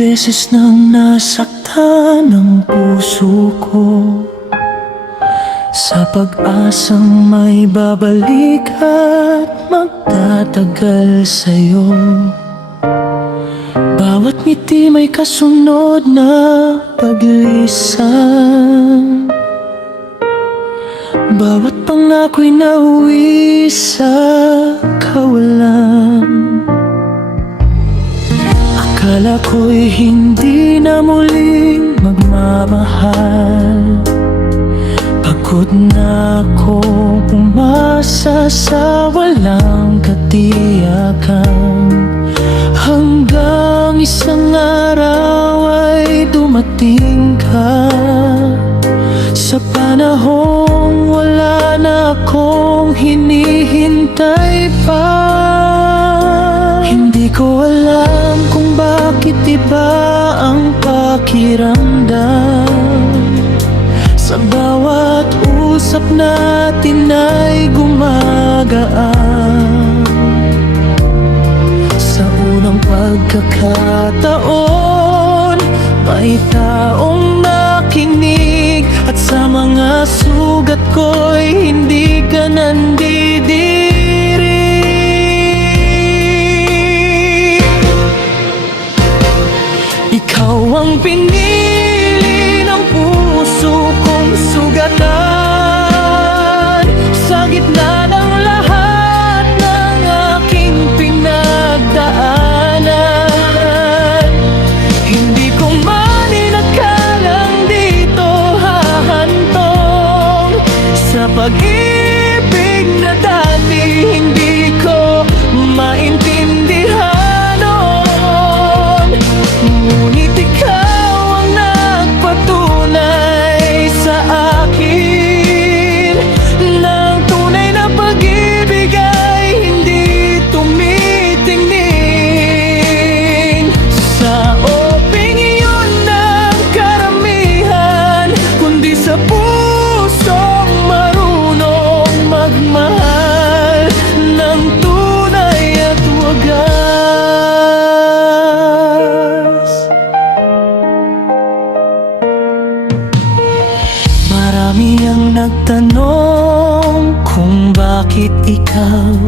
beses nang nasaktan ang puso ko, sa pag-asang may babalik at magtatagal sa'yo. Bawat ngiti may kasunod na paglisan, bawat pangako'y nauwi sa kawalan. Akala ko'y hindi na muling magmamahal, pagod na akong umasa sa walang katiyakan. Hanggang isang araw ay dumating ka, sa panahong wala na akong hinihintay pa. Hindi ko alam kung bakit iba ang pakiramdam, sa bawat usap natin ay gumagaan. Sa unang pagkakataon, may taong nakinig, at sa mga sugat ko'y hindi ka nandidiri. Ikaw ang pinili ng puso kong sugatan, sa gitna ng lahat ng aking pinagdaanan. Hindi ko man inakalang dito hahantong, sa pag-ibig na dati hindi ko maintindihan noon. Ngunit ikaw ang nagpatunay sa akin ng tunay na pag-ibig ay hindi tumitingning sa opinyon ng karamihan, kundi sa pusong marunong magmahal ng tunay at wagas. Marami ang nagtanong kung bakit ikaw,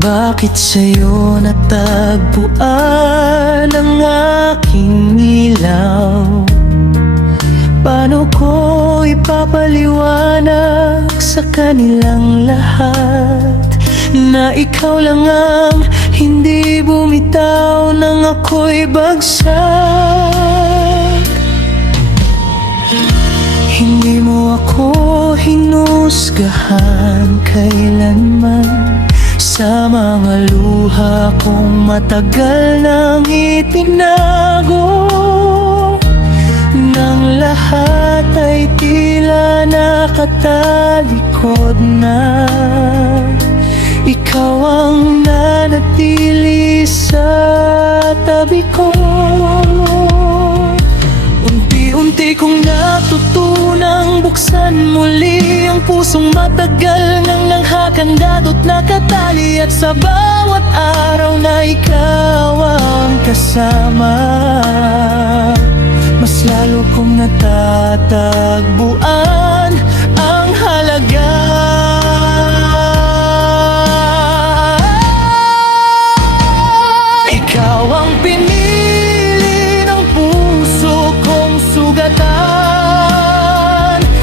bakit sa'yo natagpuan ang aking ilaw. Paano ko ipapaliwanag sa kanilang lahat na ikaw lang ang hindi bumitaw nang ako'y bagsak? Hindi mo ako hinusgahan kailanman sa mga luha kong matagal nang itinago. Nang lahat ay tila nakatalikod na, ikaw ang nanatili sa tabi ko. Unti-unti kong natutunang buksan muli ang pusong matagal nang nanghakandad at nakatali, at sa bawat araw na ikaw ang kasama, mas lalo kong natatagpuan ang halaga. Ikaw ang pinili ng puso kong sugatan,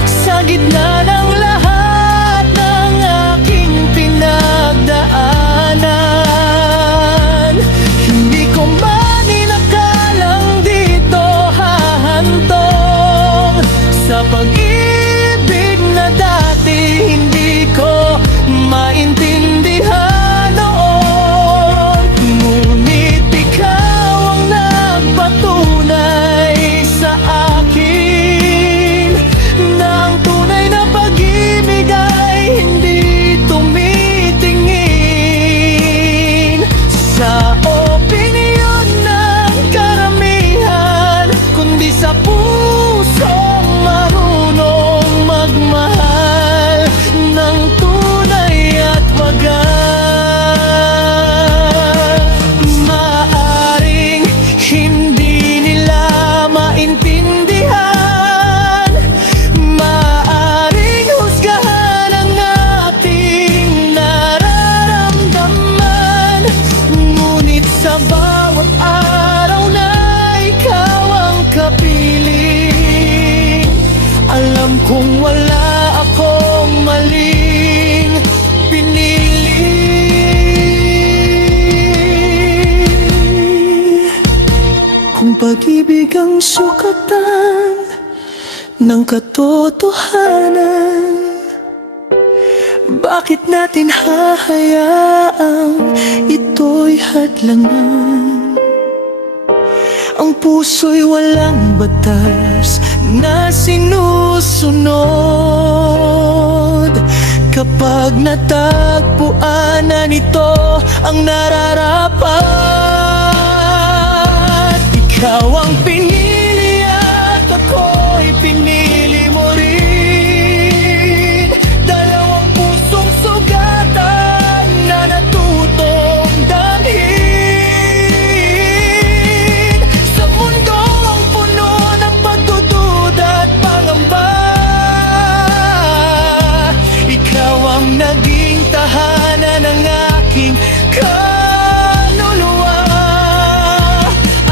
sa gitna ng lahat ng aking pinagdaanan. Hindi ko man inakalang dito hahantong, sa pag-ibig na dati hindi pag-ibig ang sukatan ng katotohanan. Bakit natin hahayaang ito'y hadlangan? Ang puso'y walang batas na sinusunod. Kapag natagpuan na nito ang nararapat, ikaw ang pinili at ako'y pinili mo rin. Dalawang pusong sugatan na natutong damhin sa mundong puno ng pagdududa at pangamba. Ikaw ang naging tahanan ng aking kaluluwa.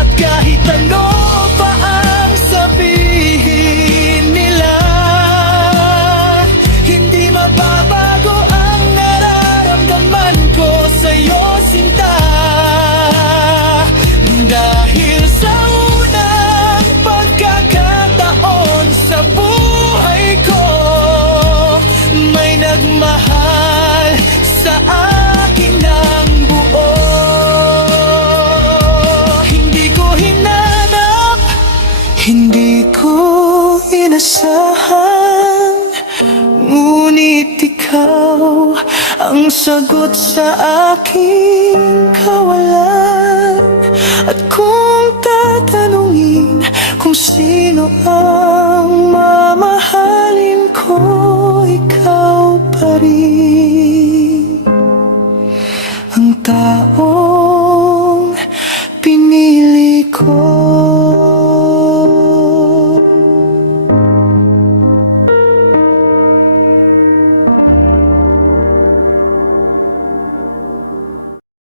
At kahit ano pa ang sabihin nila, hindi mababago ang nararamdaman ko sa'yo, sinta. Dahil sa unang pagkakataon sa buhay ko, may nagmahal sa akin ng buo. Hindi ko hinanap, hindi ko inasahan, ngunit ikaw ang sagot sa aking kawalan. At kung tatanungin kung sino ang mamahalin ko, ikaw pa rin ang tao